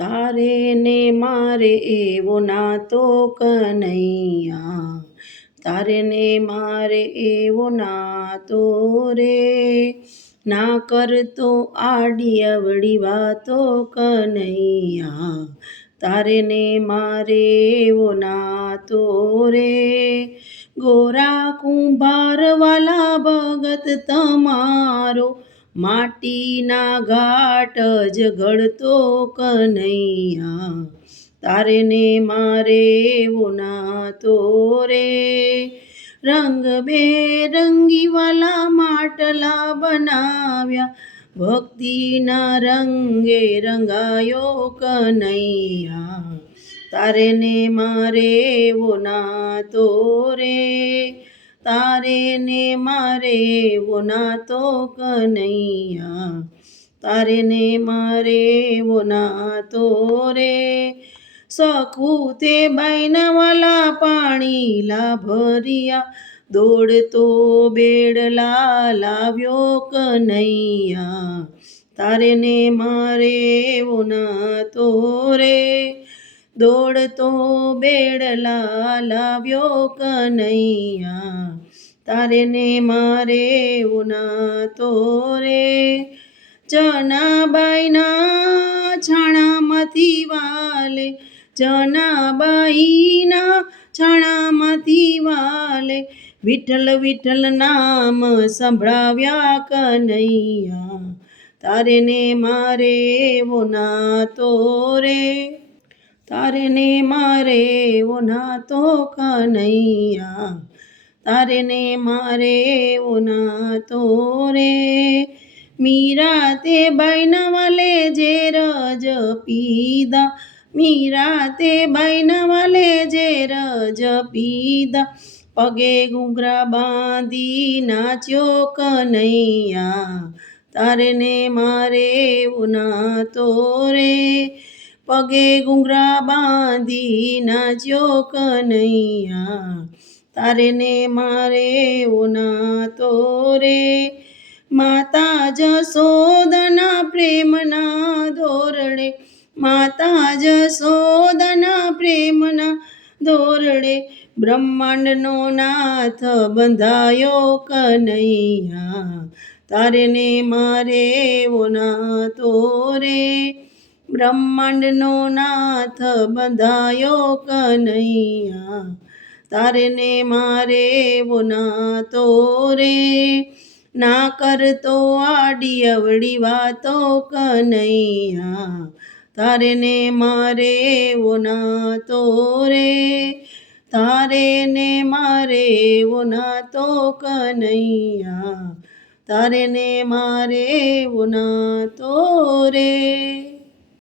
તારે ને મારે એવો નાતો કનૈયા, તારે ને મારે એવો નાતો રે, ના કરતો આડી અવળી વાતો કનૈયા, તારે ને મારે એવો નાતો રે. ગોરા કુંભાર વાલા ભગત તમારો, માટીના ઘાટ જ ઘડતો કનૈયા, તારે ને મારે એવો નાતો રે. રંગ બેરંગી વાલા માટલા બનાવ્યા, ભક્તિના રંગે રંગાયો કનૈયા, તારે ને મારે એવો નાતો રે, તારે ને મારે એવો નાતો કનૈયા, તારે ને મારે એવો નાતો રે. સખું તે બાઈના વાલા પાણીલા ભર્યા, દોડતો બેડલા લાવ્યો કનૈયા, તારે ને મારે એવો નાતો રે, દોડતો બેડલા લાવ્યો કનૈયા, તારે ને મારે એવો નાતો રે. જનાબાઈના છાણામાંથી વાલે, જનાબાઈના છાણામાંથી વાલે, વિઠ્ઠલ વિઠ્ઠલ નામ સંભળાવ્યા કનૈયા, તારે ને મારે એવો નાતો રે, તારે ને મારે એવો નાતો કનૈયા, તારે ને મારે એવો નાતો રે. મીરા તે બાઈના વાલે ઝેર જ પીધા, મીરા તે બાઈના વાલે ઝેર જ પીધા, પગે ઘૂંઘરા બાંધી નાચ્યો કનૈયા, તારે ને મારે એવો નાતો રે, પગે ઘૂંઘરા બાંધી નાચ્યો કનૈયા, તારે ને મારે એવો નાતો રે. માતા જશોદના પ્રેમના ધોરડે, માતા જશોદના પ્રેમના ધોરડે, બ્રહ્માંડનો નાથ બંધાયો કનૈયા, તારે ને મારે એવો નાતો રે, બ્રહ્માંડનો નાથ બંધાયો કનૈયા, તારે ને મારે એવો નાતો રે. ના કરતો આડી અવળી વાતો કનૈયા, તારે ને મારે એવો નાતો રે, તારે ને મારે એવો નાતો કનૈયા, તારે ને મારે એવો નાતો રે.